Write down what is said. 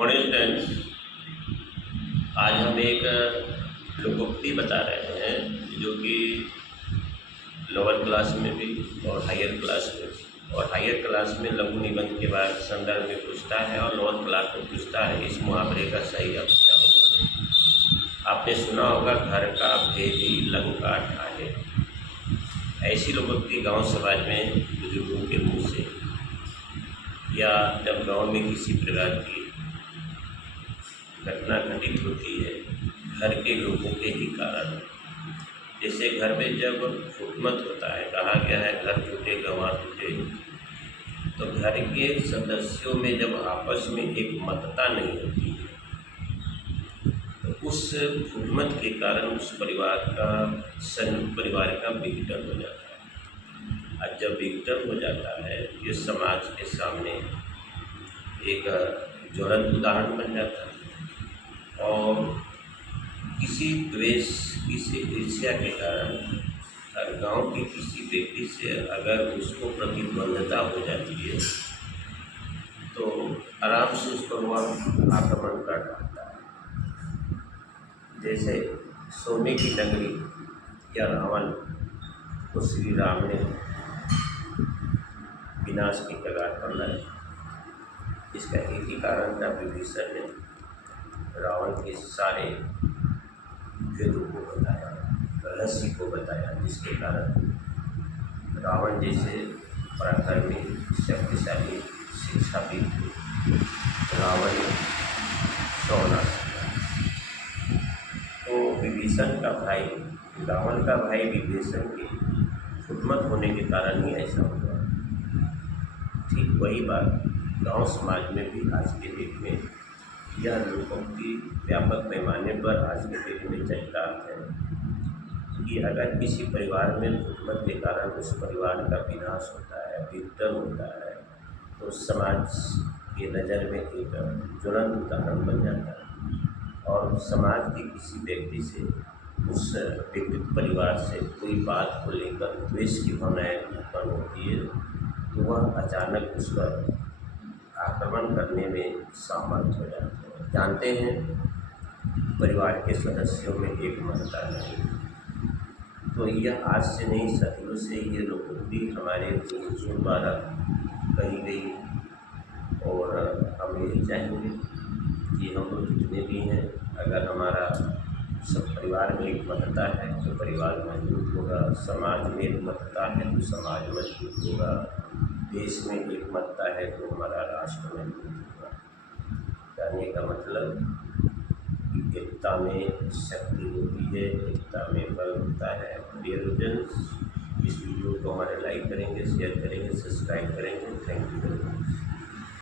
Morning students, आज हम एक लोकोक्ति बता रहे हैं जो कि लोअर क्लास में भी और हायर क्लास में भी, और हायर क्लास में लघु निबंध के बाद संदर्भ में पूछता है और लोअर क्लास में पूछता है इस मुहावरे का सही अर्थ क्या होगा। आपने सुना होगा, घर का भेदी लंका ढाहे। ऐसी लोकोक्ति गांव समाज में बुजुर्गों के मुँह से, या जब गांव में किसी प्रकार की घटना घटित होती है घर के लोगों के ही कारण। जैसे घर में जब फूटमत होता है, कहा गया है घर फूटे गंवा टूटे, तो घर के सदस्यों में जब आपस में एक मतता नहीं होती है तो उस फूटमत के कारण उस परिवार का संयुक्त परिवार का विघटन हो जाता है। और जब विघटन हो जाता है ये समाज के सामने एक ज्वलंत उदाहरण बन जाता है। और किसी द्वेष, किसी ईर्ष्या के कारण गांव के किसी व्यक्ति से अगर उसको प्रतिद्वंद्विता हो जाती है तो आराम से उस पर वह आक्रमण कर डालता है। जैसे सोने की नगरी या रावण को श्री राम ने विनाश की कगार पर लाया। इसका एक ही कारण था, विभीषण ने रावण के सारे भेदों को बताया, रहस्य को बताया, जिसके कारण रावण जैसे पराक्रमी शक्तिशाली शिक्षाविद रावण ने सौनाश किया। तो विभीषण का भाई, रावण का भाई विभीषण के फुटमत होने के कारण ही ऐसा हुआ। ठीक वही बात गांव समाज में भी आज के डेट में यह लोकोक्ति व्यापक पैमाने पर आज के डेट में चलता है कि अगर किसी परिवार में फुटमत के कारण उस परिवार का विनाश होता है, विघटन होता है, तो समाज के नज़र में एक ज्वलंत उदाहरण बन जाता है। और समाज के किसी व्यक्ति से, उस व्यक्ति परिवार से कोई बात को लेकर द्वेष की भावनाएँ उत्पन्न होती है तो वह अचानक उस पर आक्रमण करने में समर्थ हो जाते हैं। जानते हैं परिवार के सदस्यों में एक मतता नहीं, तो यह आज से नहीं, सदियों से ये लोकोक्ति हमारे पूर्वजों द्वारा कही गई। और हम यही चाहेंगे कि हम लोग जितने भी हैं, अगर हमारा सब परिवार में एक मतता है तो परिवार मजबूत होगा, समाज में एक मतता है तो समाज मजबूत होगा, देश में एक मतता है तो हमारा राष्ट्र मजबूत होगा। कहने का मतलब एकता में शक्ति होती है, एकता में बल होता है। डियर स्टूडेंट्स, इस वीडियो को हमारे लाइक करेंगे, शेयर करेंगे, सब्सक्राइब करेंगे। Thank you very much.